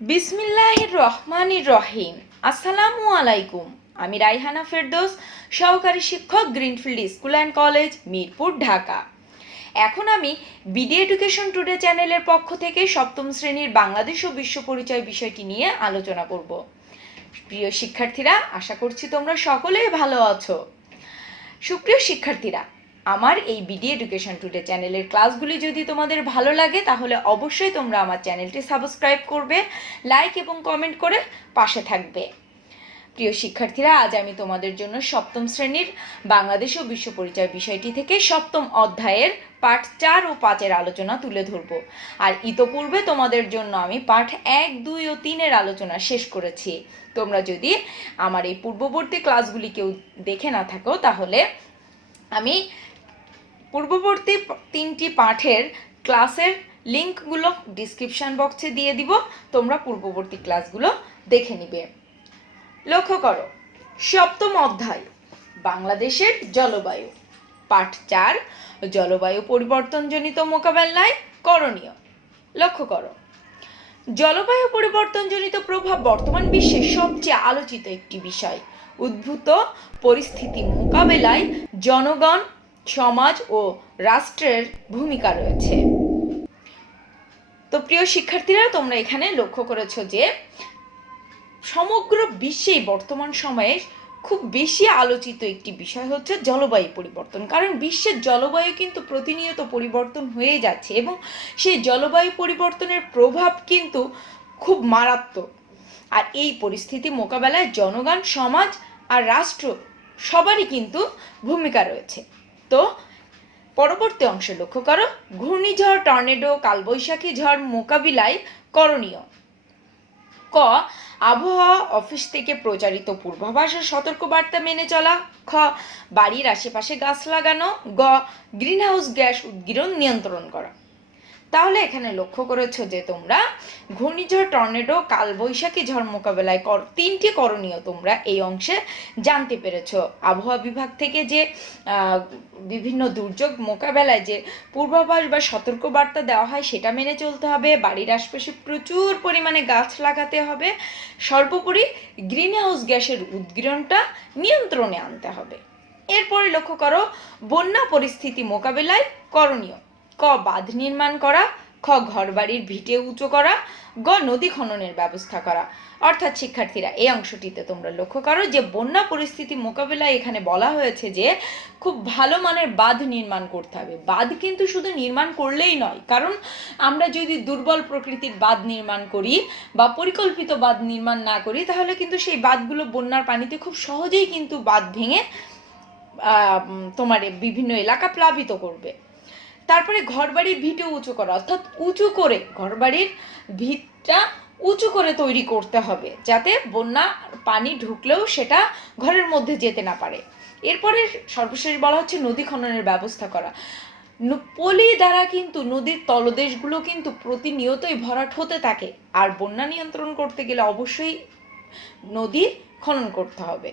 বিসমিল্লাহির রহমানির রহিম। আসসালামু আলাইকুম। আমি রাইহানা ফেরদৌস, সহকারী শিক্ষক, greenfield school and college, Mirpur, Dhaka. এখন আমি বিডি এডুকেশন টুডে চ্যানেলের পক্ষ থেকে সপ্তম শ্রেণীর বাংলাদেশ ও বিশ্ব পরিচয় বিষয়টি নিয়ে আলোচনা করব। প্রিয় শিক্ষার্থীরা, আশা করছি তোমরা সকলেই ভালো আছো। সুপ্রিয় শিক্ষার্থীরা, আমার এই বিডি এডুকেশন টুডে চ্যানেলের ক্লাসগুলি যদি তোমাদের ভালো লাগে তাহলে অবশ্যই তোমরা আমার চ্যানেলটি সাবস্ক্রাইব করবে, লাইক এবং কমেন্ট করে পাশে থাকবে। প্রিয় শিক্ষার্থীরা, আজ আমি তোমাদের জন্য সপ্তম শ্রেণীর বাংলাদেশ ও বিশ্ব পরিচয় বিষয়টি থেকে সপ্তম অধ্যায়ের পাঠ 4 ও 5-এর আলোচনা তুলে ধরব। আর ইতোপূর্বে তোমাদের জন্য আমি পাঠ 1, 2 ও 3-এর আলোচনা শেষ করেছি। তোমরা যদি আমার এই পূর্ববর্তী ক্লাসগুলি কেউ দেখে না থাকো তাহলে আমি পূর্ববর্তী 3টি পাঠের ক্লাসের লিঙ্কগুলো ডিসক্রিপশন বক্সে দিয়ে দিব, তোমরা পূর্ববর্তী ক্লাসগুলো দেখে নিবে। লক্ষ্য করো, সপ্তম অধ্যায় বাংলাদেশের জলবায়ু, পাঠ 4 জলবায়ু পরিবর্তনজনিত মোকাবেলায় করণীয়। লক্ষ্য করো, জলবায়ু পরিবর্তনজনিত প্রভাব বর্তমান বিশ্বের সবচেয়ে আলোচিত একটি বিষয়। উদ্ভূত পরিস্থিতি মোকাবেলায় জনগণ, সমাজ ও রাষ্ট্রের ভূমিকা রয়েছে। তো প্রিয় শিক্ষার্থীরা, তোমরা এখানে লক্ষ্য করেছো যে সমগ্র বিশ্বেই বর্তমান সময়ে খুব বেশি আলোচিত একটি বিষয় হচ্ছে জলবায়ু পরিবর্তন। কারণ বিশ্বের জলবায়ু কিন্তু প্রতিনিয়ত পরিবর্তন হয়ে যাচ্ছে এবং সেই জলবায়ু পরিবর্তনের প্রভাব কিন্তু খুব মারাত্মক। আর এই পরিস্থিতি মোকাবেলায় জনগণ, সমাজ আর রাষ্ট্র সবারই কিন্তু ভূমিকা রয়েছে। তো পরবর্তী অংশে লক্ষ্য করো, ঘূর্ণিঝড়, টর্নেডো, কালবৈশাখী ঝড় মোকাবিলায় করণীয়। ক, আবহাওয়া অফিস থেকে প্রচারিত পূর্বাভাস ও সতর্কবার্তা মেনে চলা। খ, বাড়ির আশেপাশে গাছ লাগানো। গ, গ্রিনহাউস গ্যাস উদ্গীরণ নিয়ন্ত্রণ করা। তাহলে এখানে লক্ষ্য করেছো যে তোমরা ঘূর্ণিঝড়, টর্নেডো, কালবৈশাখী ঝড় মোকাবেলায় 3টি করণীয় তোমরা এই অংশে জানতে পেরেছো। আবহাওয়া বিভাগ থেকে যে বিভিন্ন দুর্যোগ মোকাবেলায় যে পূর্বাভাস বা সতর্কবার্তা দেওয়া হয় সেটা মেনে চলতে হবে। বাড়ির আশপাশে প্রচুর পরিমাণে গাছ লাগাতে হবে। সর্বোপরি গ্রিনহাউস গ্যাসের উদ্গীরণটা নিয়ন্ত্রণে আনতে হবে। এরপরে লক্ষ্য করো, বন্যা পরিস্থিতি মোকাবেলায় করণীয়। ক, বাঁধ নির্মাণ করা। খ, ঘরবাড়ির ভিটে উঁচু করা। গ, নদী খননের ব্যবস্থা করা। অর্থাৎ শিক্ষার্থীরা, এই অংশটিতে তোমরা লক্ষ্য করো যে বন্যা পরিস্থিতি মোকাবেলায় এখানে বলা হয়েছে যে খুব ভালো মানের বাঁধ নির্মাণ করতে হবে। বাঁধ কিন্তু শুধু নির্মাণ করলেই নয়, কারণ আমরা যদি দুর্বল প্রকৃতির বাঁধ নির্মাণ করি বা পরিকল্পিত বাঁধ নির্মাণ না করি তাহলে কিন্তু সেই বাঁধগুলো বন্যার পানিতে খুব সহজেই কিন্তু বাঁধ ভেঙে তোমার বিভিন্ন এলাকা প্লাবিত করবে। তারপরে ঘরবাড়ির ভিটে উঁচু করা, অর্থাৎ উঁচু করে ঘরবাড়ির ভিতটা উঁচু করে তৈরি করতে হবে যাতে বন্যা পানি ঢুকলেও সেটা ঘরের মধ্যে যেতে না পারে। এরপরে সর্বশেষ বলা হচ্ছে নদী খননের ব্যবস্থা করা। পলি দ্বারা কিন্তু নদীর তলদেশগুলো কিন্তু প্রতিনিয়তই ভরাট হতে থাকে, আর বন্যা নিয়ন্ত্রণ করতে গেলে অবশ্যই নদী খনন করতে হবে।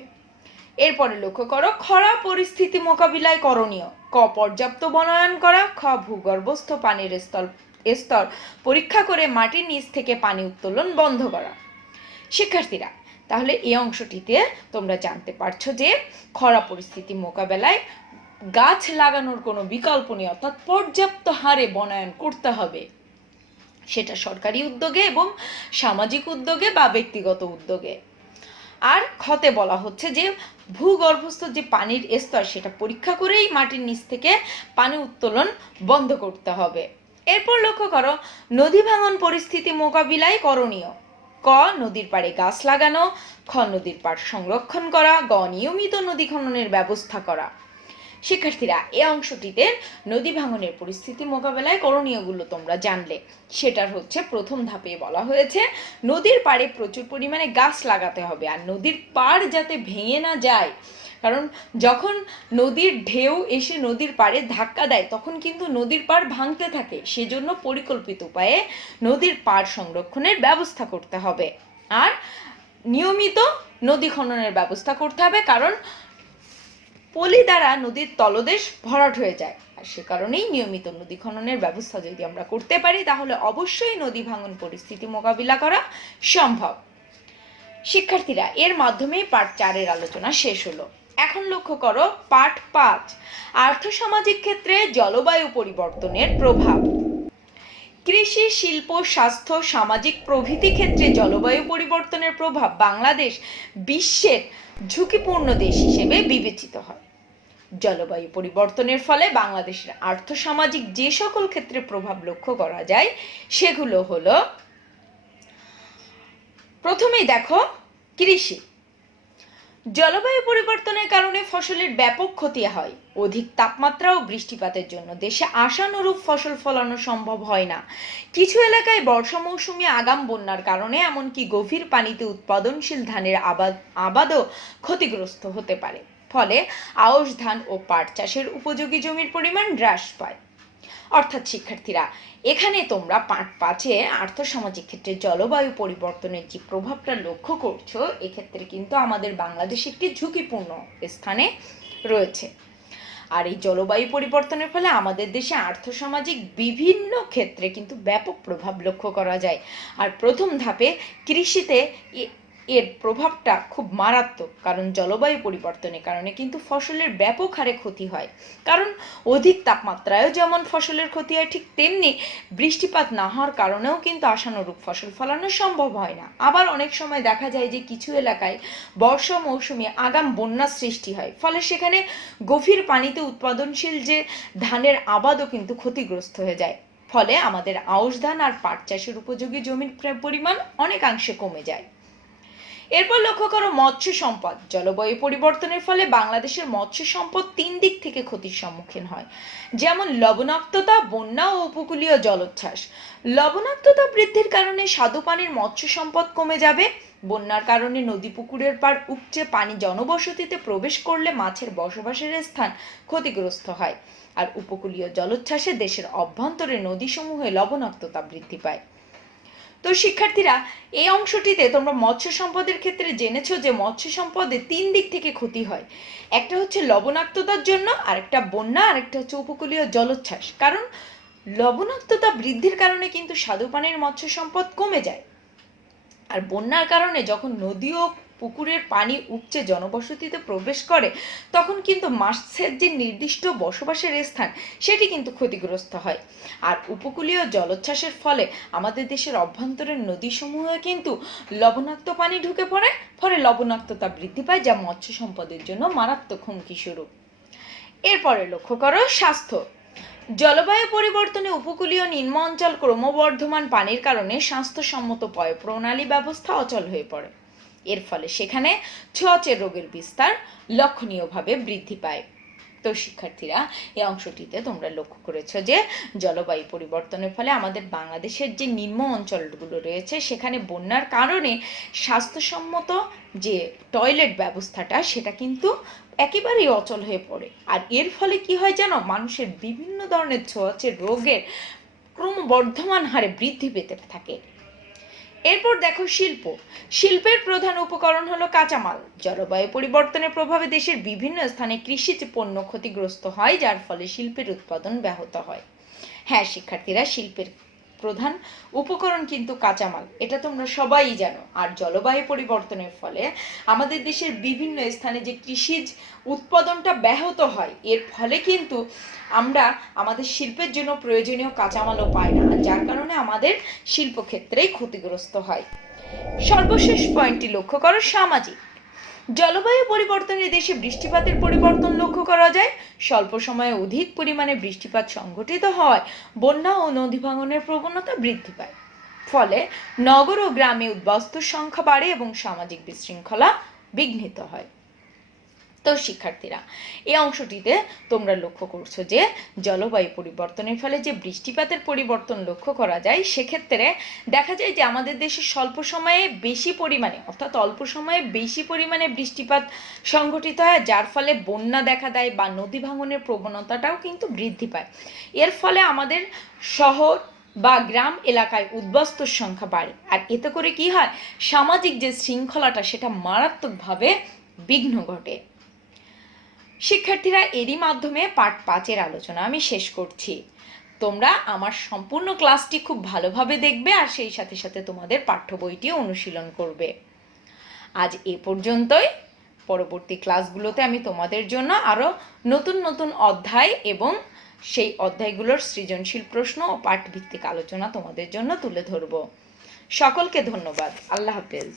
এরপরে লক্ষ্য করো, খরা পরিস্থিতি মোকাবিলায় করণীয়। ক, পর্যাপ্ত বনায়ন করা। খ, ভূগর্ভস্থ পানির স্তর পরীক্ষা করে মাটির নিচ থেকে পানি উত্তোলন বন্ধ করা। শিক্ষার্থীরা, তাহলে এই অংশটিতে তোমরা জানতে পারছো যে খরা পরিস্থিতি মোকাবেলায় গাছ লাগানোর কোনো বিকল্প নেই, অর্থাৎ পর্যাপ্ত হারে বনায়ন করতে হবে। সেটা সরকারি উদ্যোগে এবং সামাজিক উদ্যোগে বা ব্যক্তিগত উদ্যোগে। আর খতে বলা হচ্ছে যে ভূগর্ভস্থ যে পানির স্তর সেটা পরীক্ষা করেই মাটির নিচ থেকে পানি উত্তোলন বন্ধ করতে হবে। এরপর লক্ষ্য করো, নদী ভাঙন পরিস্থিতি মোকাবিলায় করণীয়। ক, নদীর পাড়ে গাছ লাগানো। খ, নদীর পাড় সংরক্ষণ করা। গ, নিয়মিত নদী খননের ব্যবস্থা করা। শিক্ষার্থীরা, এই অংশটিতে নদী ভাঙনের পরিস্থিতি মোকাবেলায় করণীয়গুলো তোমরা জানলে। সেটার হচ্ছে প্রথম ধাপে বলা হয়েছে নদীর পাড়ে প্রচুর পরিমাণে গাছ লাগাতে হবে, আর নদীর পাড় যাতে ভেঙে না যায়, কারণ যখন নদীর ঢেউ এসে নদীর পাড়ে ধাক্কা দেয় তখন কিন্তু নদীর পাড় ভাঙতে থাকে। সেজন্য পরিকল্পিত উপায়ে নদীর পাড় সংরক্ষণের ব্যবস্থা করতে হবে, আর নিয়মিত নদী খননের ব্যবস্থা করতে হবে, কারণ পলি দ্বারা নদীর তলদেশ ভরাট হয়ে যায়। আর সে কারণেই নিয়মিত নদী খননের ব্যবস্থা যদি আমরা করতে পারি তাহলে অবশ্যই নদী ভাঙন পরিস্থিতি মোকাবিলা করা সম্ভব। শিক্ষার্থীরা, এর মাধ্যমেই পার্ট 4 এর আলোচনা শেষ হলো। এখন লক্ষ্য করো পার্ট 5, আর্থসামাজিক ক্ষেত্রে জলবায়ু পরিবর্তনের প্রভাব। কৃষি, শিল্প, স্বাস্থ্য, সামাজিক প্রভৃতি ক্ষেত্রে জলবায়ু পরিবর্তনের প্রভাব বাংলাদেশ বিশ্বের ঝুঁকিপূর্ণ দেশ হিসেবে বিবেচিত হয়। জলবায়ু পরিবর্তনের ফলে বাংলাদেশের আর্থসামাজিক যে সকল ক্ষেত্রে প্রভাব লক্ষ্য করা যায় সেগুলো হলো, প্রথমেই দেখো কৃষি। জলবায়ু পরিবর্তনের কারণে ফসলের ব্যাপক ক্ষতি হয়। অধিক তাপমাত্রা ও বৃষ্টিপাতের জন্য দেশে আশানুরূপ ফসল ফলানো সম্ভব হয় না। কিছু এলাকায় বর্ষা মৌসুমে আগাম বন্যার কারণে এমনকি গভীর পানিতে উৎপাদনশীল ধানের আবাদও ক্ষতিগ্রস্ত হতে পারে। ফলে আউশ ধান ও পাট চাষের উপযোগী জমির পরিমাণ হ্রাস পায়। অর্থাৎ শিক্ষার্থীরা, এখানে তোমরা পার্ট 5-এ আর্থসামাজিক ক্ষেত্রে জলবায়ু পরিবর্তনের যে প্রভাবটা লক্ষ্য করছো, এক্ষেত্রে কিন্তু আমাদের বাংলাদেশ একটি ঝুঁকিপূর্ণ স্থানে রয়েছে। আর এই জলবায়ু পরিবর্তনের ফলে আমাদের দেশে আর্থসামাজিক বিভিন্ন ক্ষেত্রে কিন্তু ব্যাপক প্রভাব লক্ষ্য করা যায়। আর প্রথম ধাপে কৃষিতে এর প্রভাবটা খুব মারাত্মক, কারণ জলবায়ু পরিবর্তনের কারণে কিন্তু ফসলের ব্যাপক হারে ক্ষতি হয়। কারণ অধিক তাপমাত্রায়ও যেমন ফসলের ক্ষতি হয়, ঠিক তেমনি বৃষ্টিপাত না হওয়ার কারণেও কিন্তু আশানুরূপ ফসল ফলানো সম্ভব হয় না। আবার অনেক সময় দেখা যায় যে কিছু এলাকায় বর্ষা মৌসুমে আগাম বন্যার সৃষ্টি হয়, ফলে সেখানে গভীর পানিতে উৎপাদনশীল যে ধানের আবাদও কিন্তু ক্ষতিগ্রস্ত হয়ে যায়। ফলে আমাদের আউশ ধান আর পাট চাষের উপযোগী জমির পরিমাণ অনেকাংশে কমে যায়। এরপর লক্ষ্য করো মৎস্য সম্পদ। জলবায়ু পরিবর্তনের ফলে বাংলাদেশের মৎস্য সম্পদ 3 দিক থেকে ক্ষতির সম্মুখীন হয়, যেমন লবণাক্ততা, বন্যা ও উপকূলীয় জলোচ্ছ্বাস। লবণাক্ততা বৃদ্ধির কারণে স্বাদু পানির মৎস্য সম্পদ কমে যাবে। বন্যার কারণে নদী পুকুরের পাড় উপচে পানি জনবসতিতে প্রবেশ করলে মাছের বসবাসের স্থান ক্ষতিগ্রস্ত হয়। আর উপকূলীয় জলোচ্ছ্বাসে দেশের অভ্যন্তরে নদীসমূহে লবণাক্ততা বৃদ্ধি পায়। তো শিক্ষার্থীরা, এই অংশটিতে তোমরা মৎস্য সম্পদের ক্ষেত্রে জেনেছো যে মৎস্য সম্পদে 3 দিক থেকে ক্ষতি হয়। একটা হচ্ছে লবণাক্ততার জন্য, আরেকটা বন্যা, আরেকটা হচ্ছে উপকূলীয় জলোচ্ছ্বাস। কারণ লবণাক্ততা বৃদ্ধির কারণে কিন্তু স্বাদু পানির মৎস্য সম্পদ কমে যায়। আর বন্যার কারণে যখন নদী ও পুকুরের পানি উপচে জনবসতিতে প্রবেশ করে, তখন কিন্তু মাছের যে নির্দিষ্ট বসবাসের স্থান সেটি কিন্তু ক্ষতিগ্রস্ত হয়। আর উপকূলীয় জলোচ্ছ্বাসের ফলে আমাদের দেশের অভ্যন্তরীণ নদীসমূহে কিন্তু লবণাক্ত পানি ঢুকে পড়ে, ফলে লবণাক্ততা বৃদ্ধি পায়, যা মৎস্য সম্পদের জন্য মারাত্মক হুমকি স্বরূপ। এরপরে লক্ষ্য করো স্বাস্থ্য। জলবায়ু পরিবর্তনে উপকূলীয় নিম্ন অঞ্চল ক্রমবর্ধমান পানির কারণে স্বাস্থ্যসম্মত পয়ঃপ্রণালী ব্যবস্থা অচল হয়ে পড়ে। এর ফলে সেখানে ছোঁয়াচে রোগের বিস্তার লক্ষণীয়ভাবে বৃদ্ধি পায়। তো শিক্ষার্থীরা, এই অংশটিতে তোমরা লক্ষ্য করেছো যে জলবায়ু পরিবর্তনের ফলে আমাদের বাংলাদেশের যে নিম্ন অঞ্চলগুলো রয়েছে সেখানে বন্যার কারণে স্বাস্থ্যসম্মত যে টয়লেট ব্যবস্থাটা সেটা কিন্তু একেবারেই অচল হয়ে পড়ে। আর এর ফলে কি হয় জানো, মানুষের বিভিন্ন ধরনের ছোঁয়াচে রোগের ক্রমবর্ধমান হারে বৃদ্ধি পেতে থাকে। এরপর দেখো শিল্প। শিল্পের প্রধান উপকরণ হলো কাঁচামাল। জলবায়ু পরিবর্তনের প্রভাবে দেশের বিভিন্ন স্থানে কৃষিজ পণ্য ক্ষতিগ্রস্ত হয়, যার ফলে শিল্পের উৎপাদন ব্যাহত হয়। হ্যাঁ শিক্ষার্থীরা, শিল্পের প্রধান উপকরণ কিন্তু কাঁচামাল, এটা তোমরা সবাই জানো। আর জলবায়ু পরিবর্তনের ফলে আমাদের দেশের বিভিন্ন স্থানে যে কৃষিজ উৎপাদনটা ব্যাহত হয়, এর ফলে কিন্তু আমরা আমাদের শিল্পের জন্য প্রয়োজনীয় কাঁচামালও পাই না, যার কারণে আমাদের শিল্পক্ষেত্রেই ক্ষতিগ্রস্ত হয়। সর্বশেষ পয়েন্টটি লক্ষ্য করো সামাজিক। জলবায়ু পরিবর্তনে দেশে বৃষ্টিপাতের পরিবর্তন লক্ষ্য করা যায়। স্বল্প সময়ে অধিক পরিমাণে বৃষ্টিপাত সংঘটিত হয়, বন্যা ও নদী ভাঙনের প্রবণতা বৃদ্ধি পায়। ফলে নগর ও গ্রামে উদ্বাস্তুর সংখ্যা বাড়ে এবং সামাজিক বিশৃঙ্খলা বিঘ্নিত হয়। তো শিক্ষার্থীরা, এই অংশটিতে তোমরা লক্ষ্য করছো যে জলবায়ু পরিবর্তনের ফলে যে বৃষ্টিপাতের পরিবর্তন লক্ষ্য করা যায়, সেক্ষেত্রে দেখা যায় যে আমাদের দেশে স্বল্প সময়ে বেশি পরিমাণে অর্থাৎ অল্প সময়ে বেশি পরিমাণে বৃষ্টিপাত সংঘটিত হয়, যার ফলে বন্যা দেখা দেয় বা নদী ভাঙনের প্রবণতাটাও কিন্তু বৃদ্ধি পায়। এর ফলে আমাদের শহর বা গ্রাম এলাকায় উদ্বাস্তুর সংখ্যা বাড়ে। আর এতে করে কি হয়, সামাজিক যে শৃঙ্খলাটা সেটা মারাত্মকভাবে বিঘ্ন ঘটে। শিক্ষার্থীরা, এরই মাধ্যমে পার্ট 5-এর আলোচনা আমি শেষ করছি। তোমরা আমার সম্পূর্ণ ক্লাসটি খুব ভালোভাবে দেখবে আর সেই সাথে সাথে তোমাদের পাঠ্য বইটিও অনুশীলন করবে। আজ এ পর্যন্তই। পরবর্তী ক্লাসগুলোতে আমি তোমাদের জন্য আরও নতুন নতুন অধ্যায় এবং সেই অধ্যায়গুলোর সৃজনশীল প্রশ্ন ও পাঠভিত্তিক আলোচনা তোমাদের জন্য তুলে ধরব। সকলকে ধন্যবাদ। আল্লাহ হাফেজ।